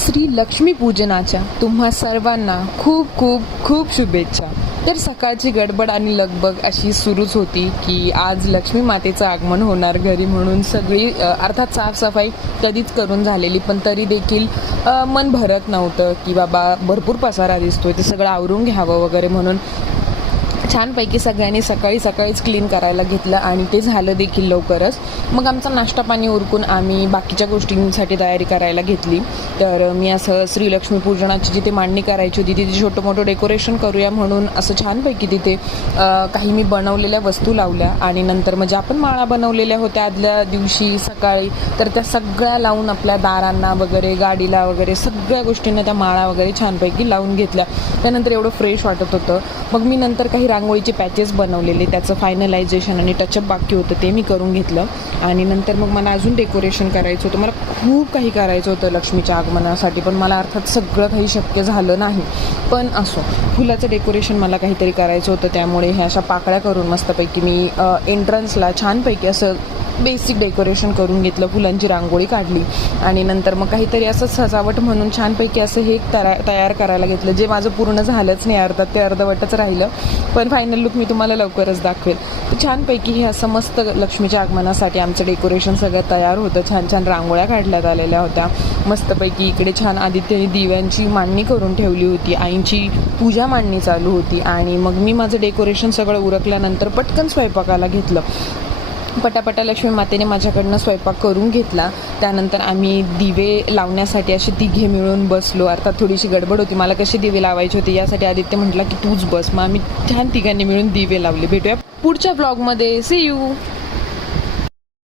श्री लक्ष्मी पूजनाच्या तुम्हा सर्वांना खूप खूप खूप शुभेच्छा. तर सकाळची गडबड आणि लगबग अशी सुरूच होती की आज लक्ष्मी मातेचं आगमन होणार घरी, म्हणून सगळी अर्थात साफसफाई कधीच करून झालेली, पण तरी देखील मन भरत नव्हतं की बाबा भरपूर पसारा दिसतोय, ते सगळं आवरून घ्यावं वगैरे, म्हणून छानपैकी सगळ्यांनी सकाळीच क्लीन करायला घेतलं आणि ते झालं देखील लवकरच. मग आमचा नाश्ता पाणी उरकून आम्ही बाकीच्या गोष्टींसाठी तयारी करायला घेतली. तर मी असं श्रीलक्ष्मी पूजनाची जिथे मांडणी करायची होती तिथे छोटं मोठं डेकोरेशन करूया म्हणून असं छानपैकी तिथे काही मी बनवलेल्या वस्तू लावल्या आणि नंतर म्हणजे आपण माळा बनवलेल्या होत्या आदल्या दिवशी सकाळी, तर त्या सगळ्या लावून आपल्या दारांना वगैरे गाडीला वगैरे सगळ्या गोष्टींना त्या माळा वगैरे छानपैकी लावून घेतल्या. त्यानंतर एवढं फ्रेश वाटत होतं. मग मी नंतर काही रांगोळीचे पॅचेस बनवलेले, त्याचं फायनलायझेशन आणि टचअप बाकी होतं ते मी करून घेतलं. आणि नंतर मग मला अजून डेकोरेशन करायचं होतं. मला खूप काही करायचं होतं लक्ष्मीच्या आगमनासाठी, पण मला अर्थात सगळं काही शक्य झालं नाही. पण असो, फुलाचं डेकोरेशन मला काहीतरी करायचं होतं, त्यामुळे ह्या अशा पाकळ्या करून मस्तपैकी मी एंट्रन्सला छानपैकी असं बेसिक डेकोरेशन करून घेतलं, फुलांची रांगोळी काढली आणि नंतर मग काहीतरी असं सजावट म्हणून छानपैकी असं हे तयार करायला घेतलं, जे माझं पूर्ण झालंच नाही, अर्थात ते अर्धवटच राहिलं, पण फायनल लुक मी तुम्हाला लवकरच दाखवेल. छानपैकी हे असं मस्त लक्ष्मीच्या आगमनासाठी आमचं डेकोरेशन सगळं तयार होतं. छान छान रांगोळ्या काढण्यात आलेल्या होत्या मस्तपैकी. इकडे छान आदित्यने दिव्यांची मांडणी करून ठेवली होती, आईंची पूजा मांडणी चालू होती आणि मग मी माझं डेकोरेशन सगळं उरकल्यानंतर पटकन स्वयंपाकाला घेतलं. पटापटा लक्ष्मी मातेने माझ्याकडनं स्वयंपाक करून घेतला. त्यानंतर आम्ही दिवे लावण्यासाठी असे तिघे मिळून बसलो. अर्थात थोडीशी गडबड होती, मला कसे दिवे लावायचे होते यासाठी आदित्य म्हटला की तूच बस. मग आम्ही छान तिघांनी मिळून दिवे लावले. भेटूया पुढच्या ब्लॉगमध्ये. See you.